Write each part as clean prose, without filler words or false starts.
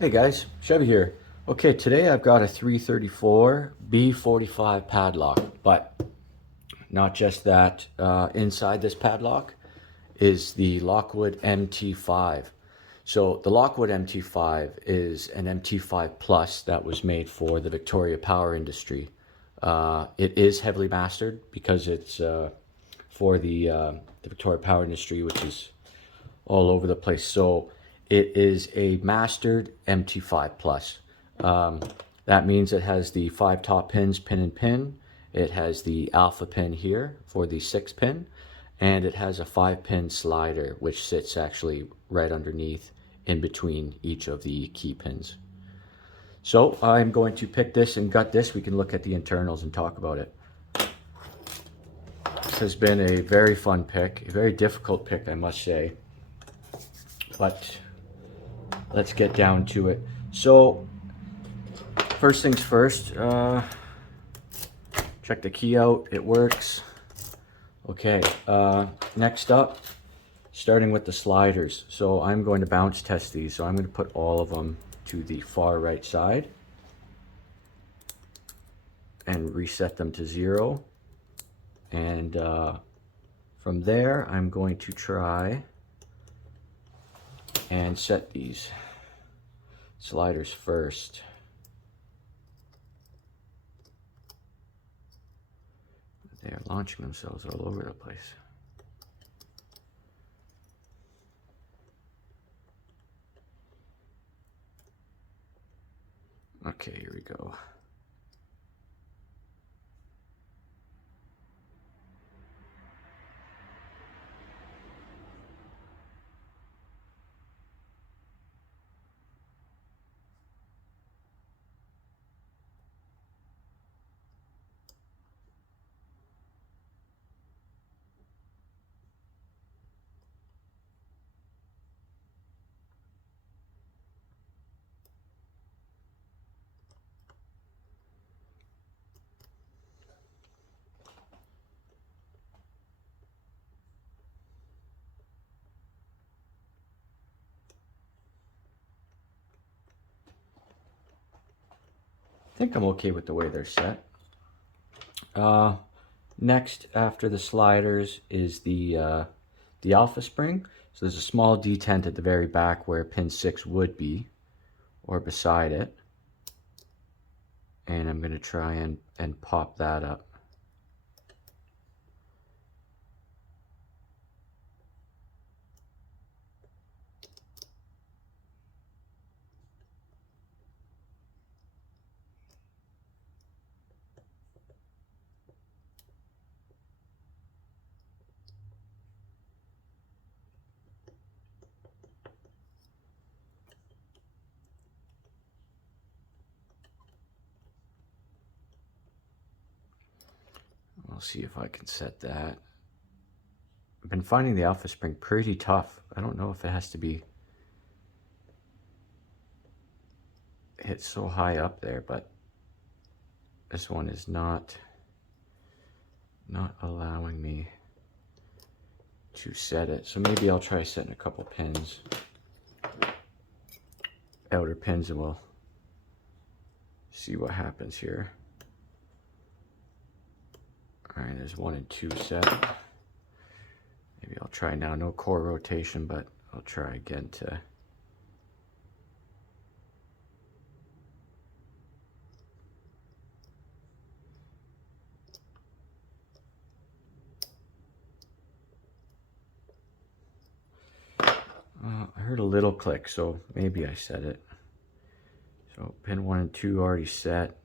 Hey guys, Chevy here. Okay, today I've got a 334 B45 padlock, but not just that. Inside this padlock is the Lockwood MT5. So the Lockwood MT5 is an MT5 Plus that was made for the Victorian Power Industry. It is heavily mastered because it's for the Victorian Power Industry, which is all over the place. So it is a mastered MT5 Plus. That means it has the 5 top pins, pin and pin. It has the alpha pin here for the 6 pin, and it has a 5 pin slider which sits actually right underneath in between each of the key pins. So I'm going to pick this and gut this. We can look at the internals and talk about it. This has been a very fun pick, a very difficult pick, I must say. But let's get down to it. So first things first, check the key out, it works. Okay, next up, starting with the sliders. So I'm going to bounce test these. So I'm going to put all of them to the far right side and reset them to 0. And from there, I'm going to try and set these sliders first. They are launching themselves all over the place. Okay, here we go. I think I'm okay with the way they're set. Next, after the sliders, is the alpha spring. So there's a small detent at the very back where pin 6 would be, or beside it. And I'm going to try and pop that up. I'll see if I can set that. I've been finding the alpha spring pretty tough. I don't know if it has to be hit so high up there, but this one is not allowing me to set it. So maybe I'll try setting a couple pins, outer pins, and we'll see what happens here. All right, there's 1 and 2 set. Maybe I'll try now, no core rotation, but I'll try again to I heard a little click, so maybe I set it. So pin 1 and 2 already set.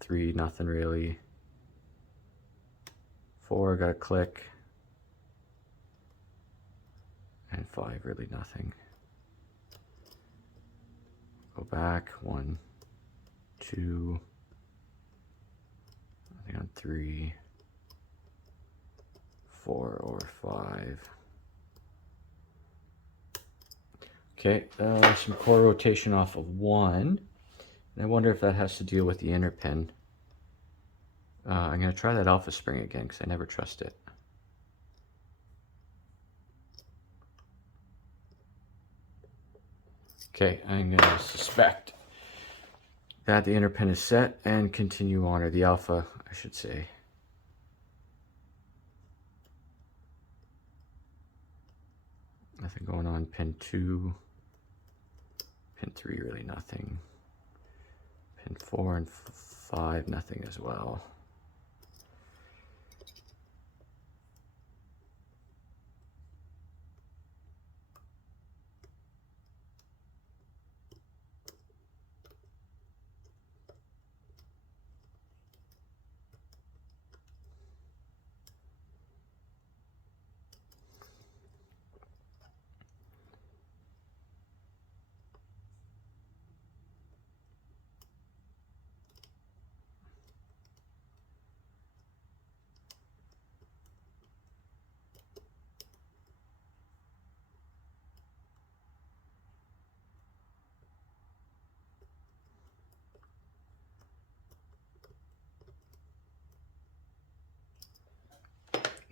3, nothing really. 4, got a click. And 5, really nothing. Go back. 1, 2, nothing on 3, 4 or 5. Okay, some core rotation off of 1. And I wonder if that has to deal with the inner pin. I'm going to try that alpha spring again because I never trust it. Okay, I'm going to suspect that the inner pin is set and continue on, or the alpha, I should say. Nothing going on pin 2. Pin 3, really nothing. Pin 4 and 5, nothing as well.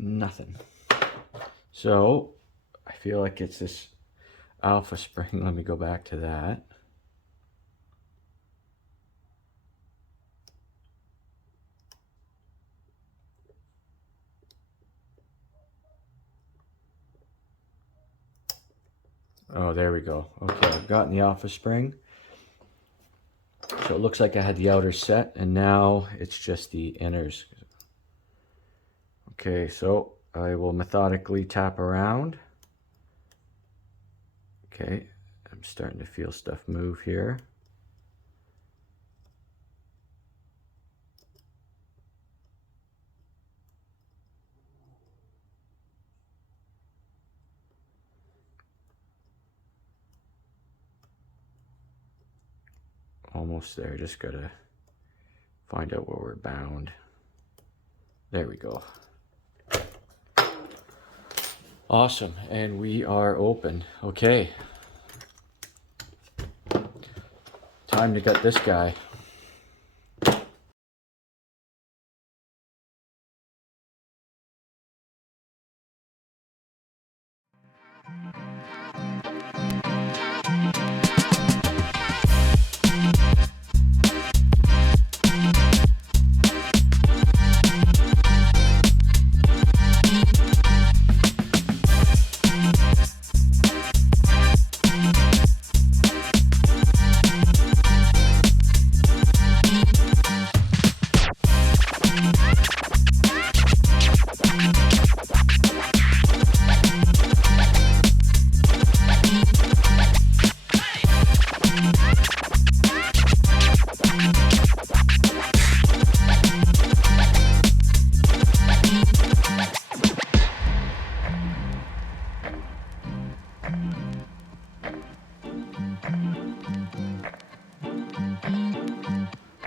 Nothing. So I feel like it's this alpha spring. Let me go back to that. Oh, there we go. Okay, I've gotten the alpha spring. So it looks like I had the outer set, and now it's just the inners. Okay, so I will methodically tap around. Okay, I'm starting to feel stuff move here. Almost there, just gotta find out where we're bound. There we go. Awesome, and we are open. Okay. Time to get this guy.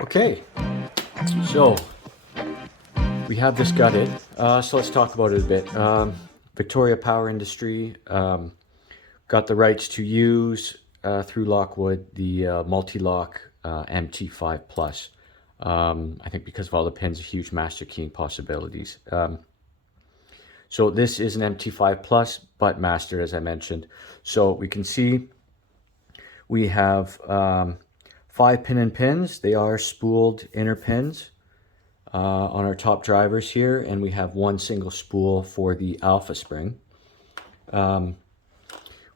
Okay, so we have this gutted, so let's talk about it a bit. Victorian Power Industry got the rights to use through Lockwood the MUL-T-LOCK MT5 Plus. I think because of all the pins, huge master keying possibilities. So this is an MT5 Plus, but mastered, as I mentioned. So we can see we have 5 pin-in pins. They are spooled inner pins on our top drivers here, and we have 1 single spool for the alpha spring.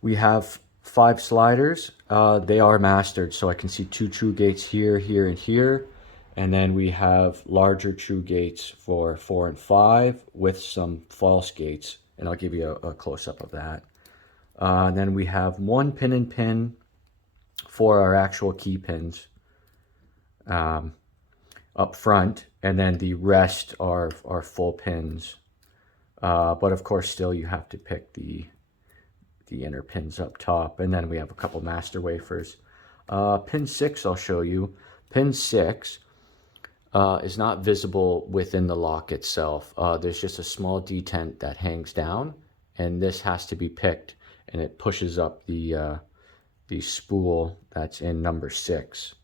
We have 5 sliders. They are mastered, so I can see 2 true gates here, here, and here. And then we have larger true gates for 4 and 5 with some false gates, and I'll give you a close-up of that. Then we have 1 pin-in-pin for our actual key pins up front, and then the rest are full pins. But of course, still you have to pick the inner pins up top, and then we have a couple master wafers. Pin 6 I'll show you. Pin 6 is not visible within the lock itself. There's just a small detent that hangs down, and this has to be picked, and it pushes up the spool that's in number 6.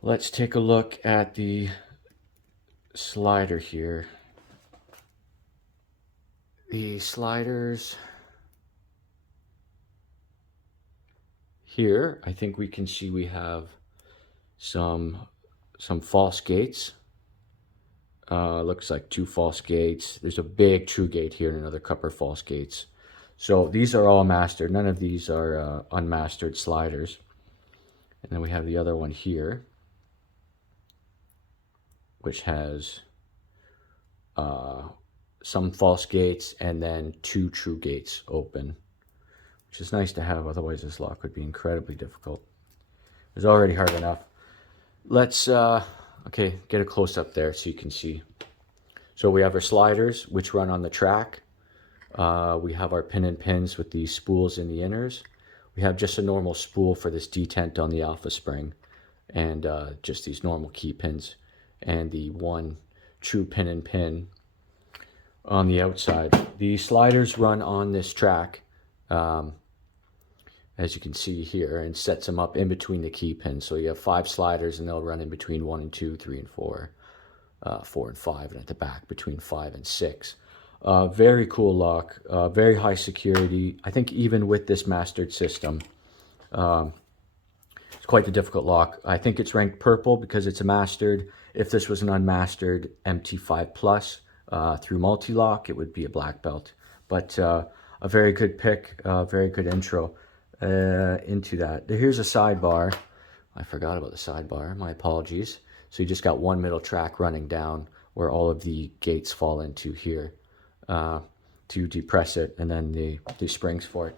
Let's take a look at the slider here. The sliders here, I think we can see we have some false gates. Looks like 2 false gates. There's a big true gate here and another couple of false gates. So these are all mastered. None of these are unmastered sliders. And then we have the other one here, which has some false gates and then 2 true gates open, which is nice to have. Otherwise this lock would be incredibly difficult. It's already hard enough. Let's okay, get a close-up there so you can see. So we have our sliders, which run on the track. We have our pin and pins with these spools in the inners. We have just a normal spool for this detent on the alpha spring, and just these normal key pins, and the 1 true pin and pin on the outside. The sliders run on this track, as you can see here, and sets them up in between the key pins. So you have 5 sliders, and they'll run in between 1 and 2, 3 and 4, 4 and 5, and at the back between 5 and 6. Very cool lock, very high security. I think even with this mastered system, it's quite the difficult lock. I think it's ranked purple because it's a mastered. If this was an unmastered MT5 Plus through MUL-T-LOCK, it would be a black belt. But a very good pick, very good intro into that. Here's a sidebar. I forgot about the sidebar, my apologies. So you just got 1 middle track running down where all of the gates fall into here to depress it, and then the springs for it.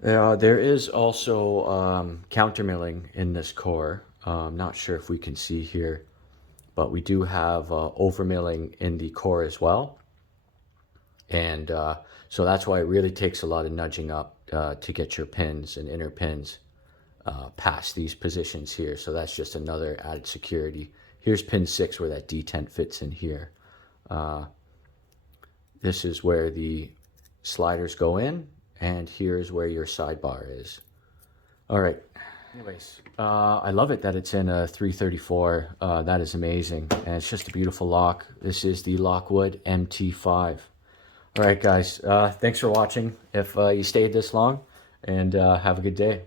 There is also counter milling in this core. I'm not sure if we can see here, but we do have over milling in the core as well. And so that's why it really takes a lot of nudging up to get your pins and inner pins past these positions here. So that's just another added security. Here's pin 6 where that detent fits in here. This is where the sliders go in, and here's where your sidebar is. All right. Anyways, I love it that it's in a 334. That is amazing, and it's just a beautiful lock. This is the Lockwood MT5. All right, guys. Thanks for watching. If you stayed this long, and have a good day.